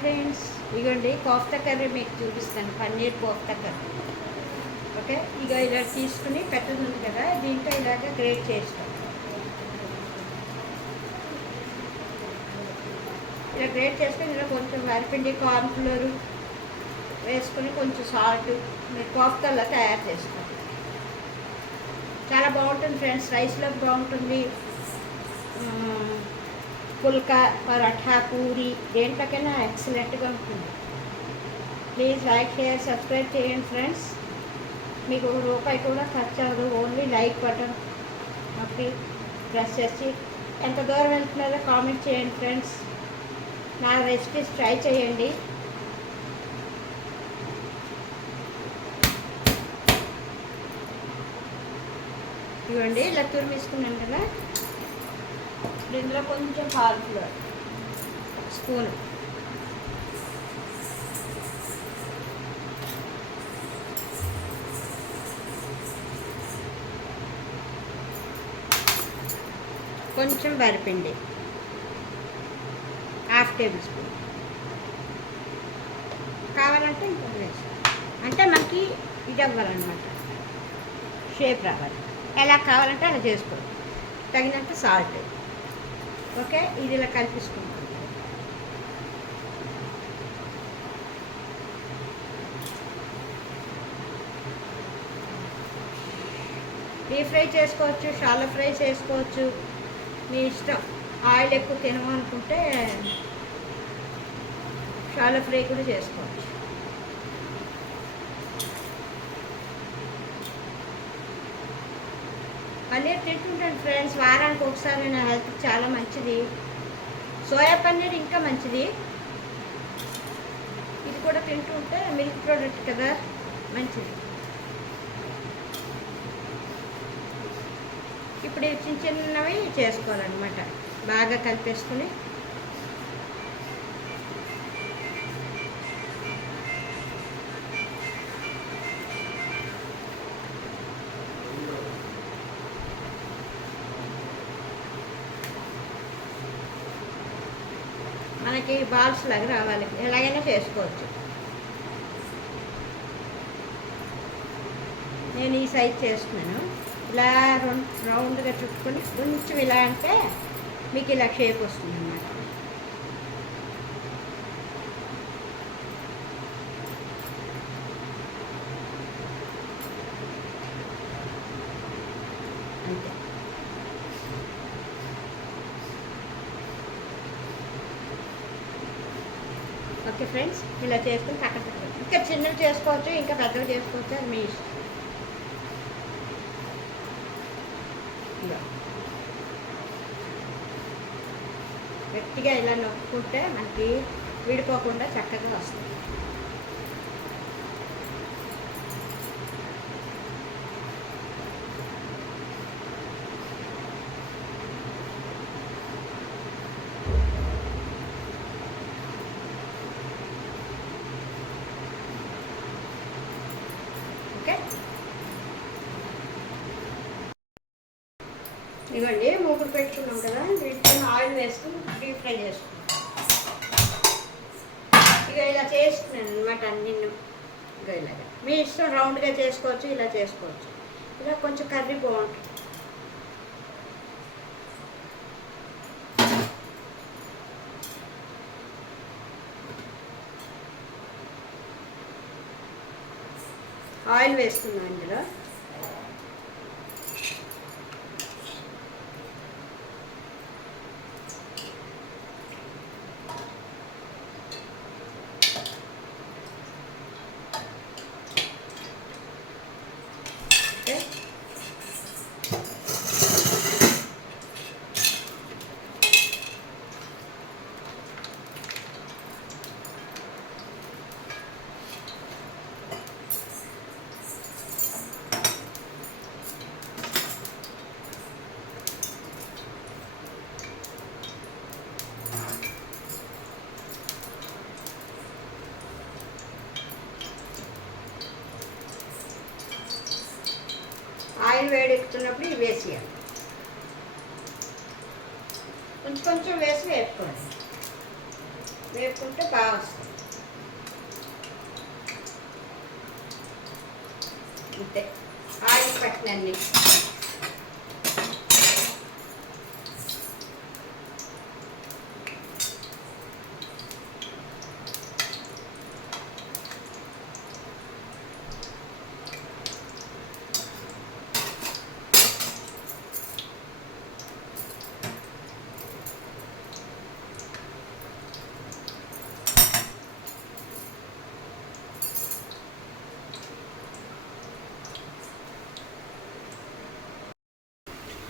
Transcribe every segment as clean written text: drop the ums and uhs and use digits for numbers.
Friends, ఇగోండి kofta curry మీకు చూపిస్తాను. పన్నీర్ కోఫ్తా కర్రీ. ఓకే, ఇక ఇలా తీసుకుని పెట్టదుంది కదా, దీంట్లో ఇలాగ గ్రేట్ చేస్తాం. ఇలా గ్రేట్ చేసుకొని ఇలా కొంచెం వరిపిండి, కార్న్ఫ్లోర్ వేసుకొని కొంచెం సాల్ట్ మీరు కోఫ్తాలో తయారు చేసుకోండి. చాలా బాగుంటుంది ఫ్రెండ్స్, రైస్లో బాగుంటుంది, పుల్కా, పరాఠా, పూరి దేంట్లోకైనా ఎక్సలెంట్గా ఉంటుంది. ప్లీజ్ లైక్, షేర్, సబ్స్క్రైబ్ చేయండి ఫ్రెండ్స్. మీకు రూపాయి కూడా ఖర్చు అవ్వదు, ఓన్లీ లైక్ బటన్ నొక్కి ప్రెస్ చేసి ఎంత దూరం వెళ్తున్నారో కామెంట్ చేయండి ఫ్రెండ్స్. నా రెసిపీస్ ట్రై చేయండి. ఇవ్వండి ఇలా తురిమేసుకున్నాను కదా, ఇందులో కొంచెం కార్న్ఫ్లోర్ స్పూన్, కొంచెం వరిపిండి ½ టేబుల్ స్పూన్, కావాలంటే ఇంకొక వేస్తాం. అంటే మనకి ఇది అవ్వాలన్నమాట, షేప్ రావాలి. ఎలా కావాలంటే అలా చేసుకోండి. తగినంత సాల్ట్. ఓకే, ఇది ఇలా కలిపిసుకుంటాం. డీప్ ఫ్రై చేసుకోవచ్చు, షాలో ఫ్రై చేసుకోవచ్చు, మీ ఇష్టం. ఆయిల్ ఎక్కువ తినమనుకుంటే షాలో ఫ్రై కూడా చేసుకోవచ్చు. పన్నీర్ తింటుంటాను ఫ్రెండ్స్, వారానికి ఒకసారి. నా హెల్త్ చాలా మంచిది. సోయా పన్నీర్ ఇంకా మంచిది. ఇది కూడా తింటుంటే మిల్క్ ప్రోడక్ట్ కదా, మంచిది. ఇప్పుడు చిన్న చిన్నవి చేసుకోవాలన్నమాట. బాగా కలిపేసుకుని మనకి బాల్స్ లాగా రావాలి. ఎలాగైనా చేసుకోవచ్చు. నేను ఈ సైజ్ చేస్తున్నాను. ఇలా రౌండ్గా చుట్టుకొని కొంచెం ఇలా అంటే మీకు ఇలా షేప్ వస్తుంది అన్నమాట. అంతే. ఓకే ఫ్రెండ్స్, ఇలా చేసుకుని పక్కన పెట్టండి. ఇంకా చిన్నవి చేసుకోవచ్చు, ఇంకా పెద్దవి చేసుకోవచ్చు, అది మీ ఇష్టం. గట్టిగా ఇలా నొక్కుంటే మనకి విడిపోకుండా చక్కగా వస్తుంది. ఓకే, ఇవ్వండి మూకుడు పెట్టుకున్నాం కదా, వీటిని ఆయిల్ వేసుకుని డీప్ ఫ్రై చేసుకున్నాం. ఇక ఇలా చేసుకున్నాను అనమాట అన్ని. ఇక ఇలాగా మీ ఇష్టం, రౌండ్గా చేసుకోవచ్చు, ఇలా చేసుకోవచ్చు. ఇలా కొంచెం కర్రీ బాగుంటుంది. ఆయిల్ వేసుకున్నాం ఇందులో. ఆయిల్ వేడెక్కుతున్నప్పుడు ఇవి వేసేయాలి. కొంచెం కొంచెం వేసి వేపుకోండి. వేపుకుంటే బాగా వస్తుంది. అంతే, ఆయిల్ పట్టినన్ని.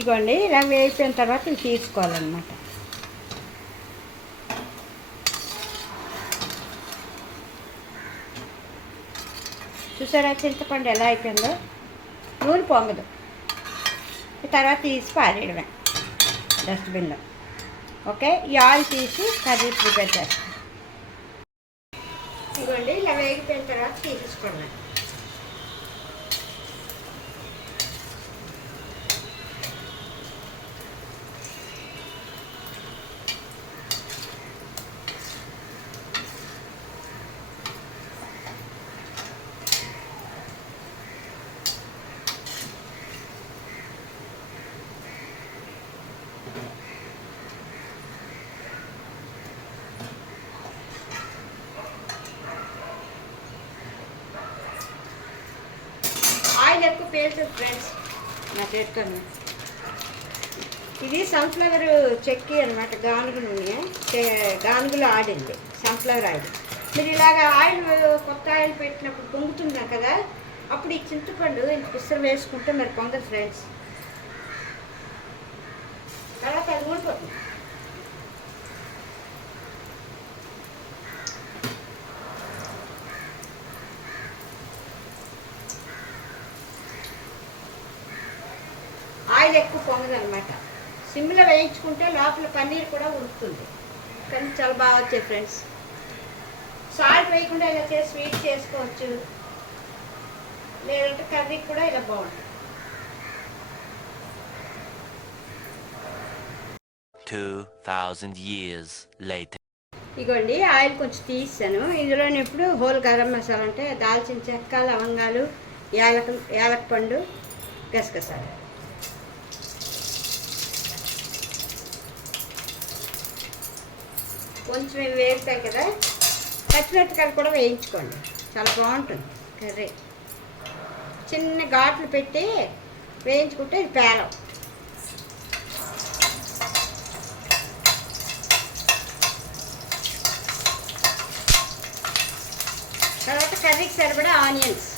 ఇగోండి, ఇలా వేయిపోయిన తర్వాత ఇవి తీసుకోవాలన్నమాట. చూసారా చింతపండు ఎలా అయిపోయిందో? నూనె పొంగదు. తర్వాత తీసి పారేయడమే డస్ట్బిన్లో. ఓకే, ఈ ఆయిల్ తీసి కర్రీ ప్రిపేర్ చేస్తాం. ఇదిగోండి, ఇలా వేగిపోయిన తర్వాత తీసుకోండి. ఆయిల్ ఎక్కువ పేలుతుంది ఫ్రెండ్స్ నా చేతితో. ఇది సన్ఫ్లవర్ చెక్కి అనమాట, గానుగు నూనె, గానుగులో ఆడింది సన్ఫ్లవర్ ఆయిల్. మీరు ఇలాగ ఆయిల్ కొత్త ఆయిల్ పెట్టినప్పుడు పొంగుతుందా కదా, అప్పుడు ఈ చింతపండు ఇంత పిసరు వేసుకుంటే మరి పొంగదు ఫ్రెండ్స్. తర్వాత అది ఊడిపోతుంది. ఆయిల్ ఎక్కువ పొంగదు అనమాట. సిమ్లో వేయించుకుంటే లోపల పన్నీర్ కూడా ఉడుకుతుంది. కానీ చాలా బాగా వచ్చాయి ఫ్రెండ్స్. సాల్ట్ వేయకుండా ఇలా చేసి స్వీట్ చేసుకోవచ్చు, లేదంటే కర్రీ కూడా ఇలా బాగుంటుంది. 2000 years later. ఇగోండి, ఆయిల్ కొంచెం తీసాను. ఇందులోనే ఇప్పుడు హోల్ గరం మసాలా అంటే దాల్చిన చెక్క, లవంగాలు, యాలక పండు, గసగసాలు. కొంచెం ఇవి వేగుతాయి కదా, పచ్చిమిరపకాయలు కూడా వేయించుకోండి, చాలా బాగుంటుంది కర్రీ. చిన్న ఘాట్లు పెట్టి వేయించుకుంటే ఇది పేలం. తర్వాత కర్రీకి సరిపడా ఆనియన్స్.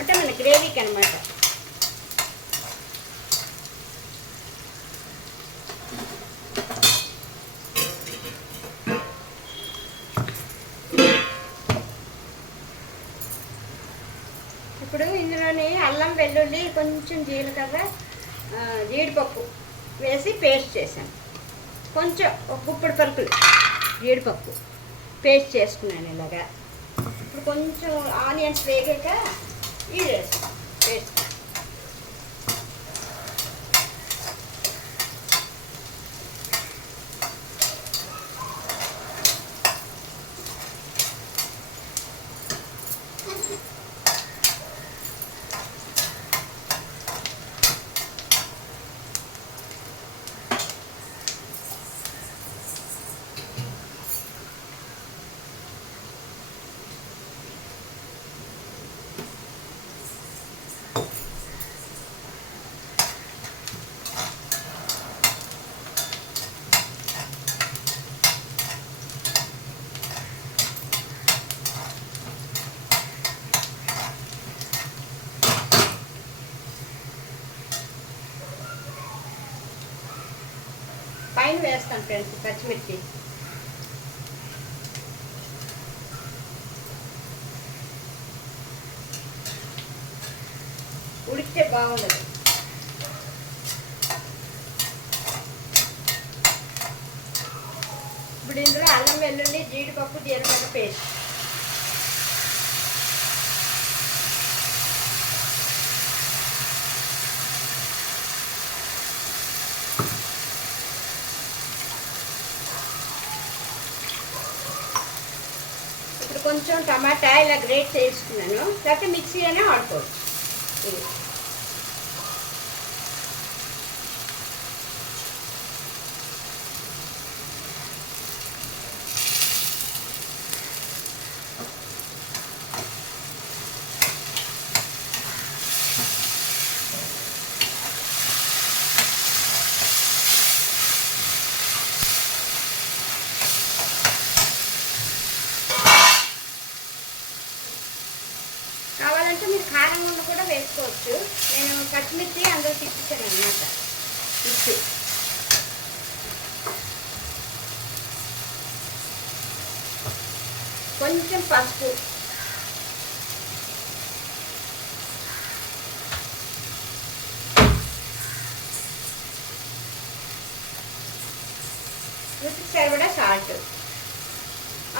అంటే మన గ్రేవీకి అనమాట. ఇప్పుడు ఇందులోని అల్లం, వెల్లుల్లి, కొంచెం జీలకర్ర, జీడిపప్పు వేసి పేస్ట్ చేశాను. కొంచెం ఒక గుప్పెడు పరుపులు జీడిపప్పు పేస్ట్ చేసుకున్నాను ఇలాగా. ఇప్పుడు కొంచెం ఆనియన్స్ వేగాక ఇది వేస్తాను పేస్ట్. పైన వేస్తాను ఫ్రెండ్స్ పచ్చిమిర్చి. ఉడికితే బాగుండదు. ఇప్పుడు ఇందులో అల్లం వెల్లుల్లి జీడిపప్పు జీలకర్ర పేస్ట్. ఇప్పుడు కొంచెం టమాటా ఇలా గ్రేట్ చేసుకున్నాను, లేకపోతే మిక్సీ అయినా ఆడుకోవచ్చు. ఇది కావాలంటే మీరు కారం గుండ కూడా వేసుకోవచ్చు. నేను పచ్చిమిర్చి అందులో తిప్పించాను అన్నమాట. మిక్సీ కొంచెం పసుపు, రుచికి సరిపడా సాల్ట్.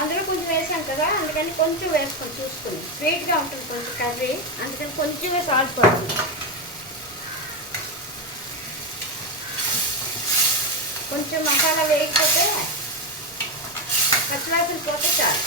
అందులో కొంచెం వేసాం కదా, అందుకని కొంచెం వేసుకొని చూసుకుని. స్వీట్గా ఉంటుంది కొంచెం కర్రీ, అందుకని కొంచెమే సాల్ట్ పడుతుంది. కొంచెం మసాలా వేయకపోతే పచ్చివాసన పోతే చాలు.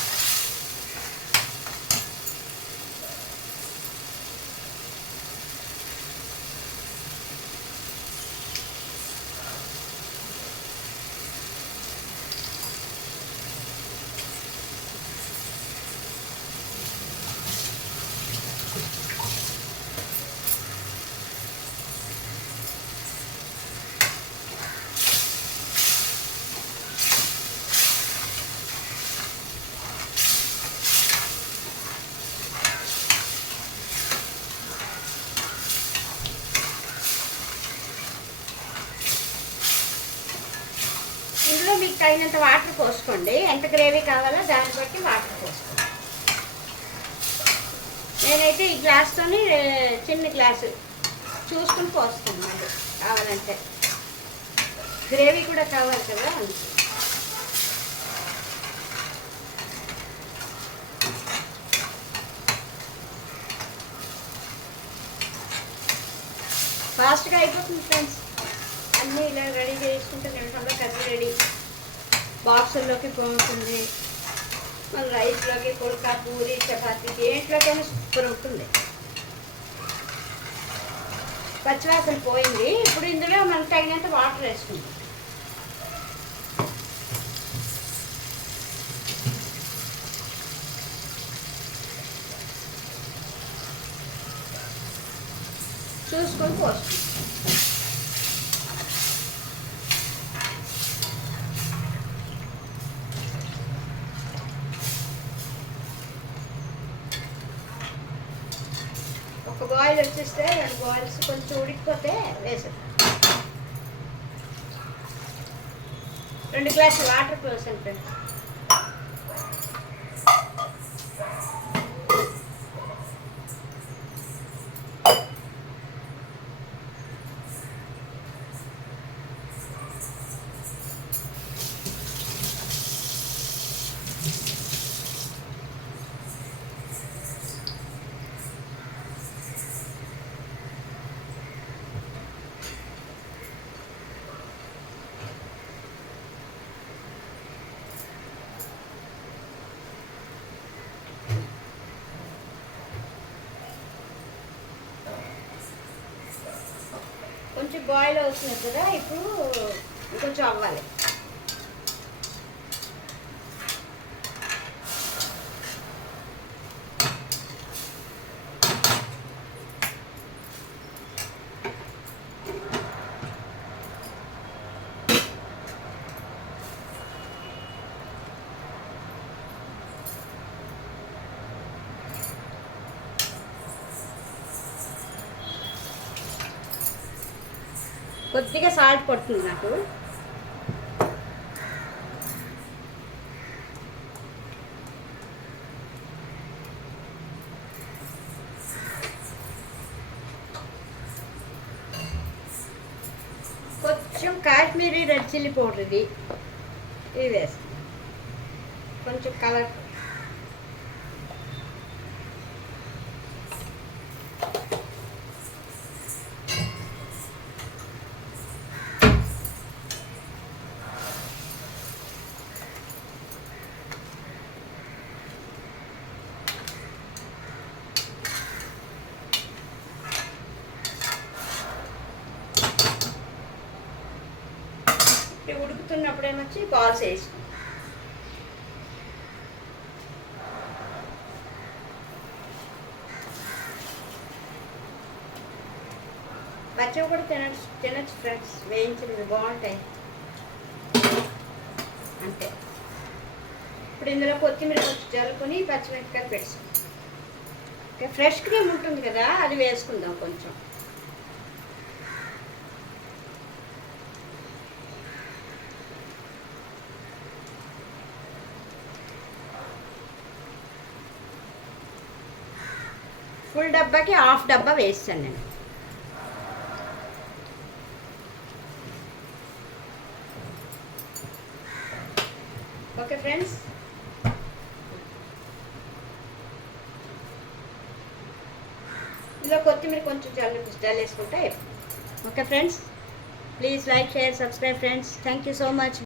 ఇందులో మీకు తగినంత వాటర్ పోసుకోండి. ఎంత గ్రేవీ కావాలో దాన్ని బట్టి వాటర్ పోసుకోండి. నేనైతే ఈ గ్లాస్తోని చిన్న గ్లాసు చూసుకుని పోస్తాను. మళ్ళీ కావాలంటే గ్రేవీ కూడా కావాలి కదా. ఫాస్ట్గా అయిపోతుంది ఫ్రెండ్స్. అన్నీ ఇలా రెడీ చేసుకుంటే నిమిషంలో కర్రీ రెడీ. బాక్సుల్లోకి పోతుంది, మన రైస్లోకి, పుల్కా, పూరి, చపాతీ దేంట్లోకైనా సూపర్ ఉంటుంది. పచ్చివాసన పోయింది. ఇప్పుడు ఇందులో మనకు తగినంత వాటర్ వేసుకుందాం. చూసుకొని పోసుకుందాం. ఒక బాయిల్ వచ్చేస్తే 2 బాయిల్స్ కొంచెం ఉడికిపోతే వేసాను. 2 గ్లాసులు వాటర్ పోసాను ఫ్రెండ్స్. కొంచెం బాయిల్ అవుతుంది కదా, ఇప్పుడు కొంచెం అవ్వాలి. కొద్దిగా సాల్ట్ పడుతుంది నాకు. కొంచెం కాశ్మీరీ రెడ్ చిల్లీ పౌడర్ ఇది వేస్తాను. కొంచెం కలర్. ఉడుకుతున్నప్పుడు ఏమొచ్చి బాల్స్ వేసి పచ్చివి కూడా తినచ్చు ఫ్రెండ్స్, వేయించినవి బాగుంటాయి. అంతే. ఇప్పుడు ఇందులో కొత్తిమీర కొంచెం జల్లుకొని పచ్చిమిరపకాయలు పెట్టుకుందాం. ఓకే, ఫ్రెష్ క్రీమ్ ఉంటుంది కదా, అది వేసుకుందాం కొంచెం. ఫుల్ డబ్బాకి హాఫ్ డబ్బా వేస్తాను నేను. ఓకే ఫ్రెండ్స్, ఇందులో కొత్తిమీర కొంచెం జల్లేసుకుంటే. Okay friends, please like, share, subscribe friends. Thank you so much.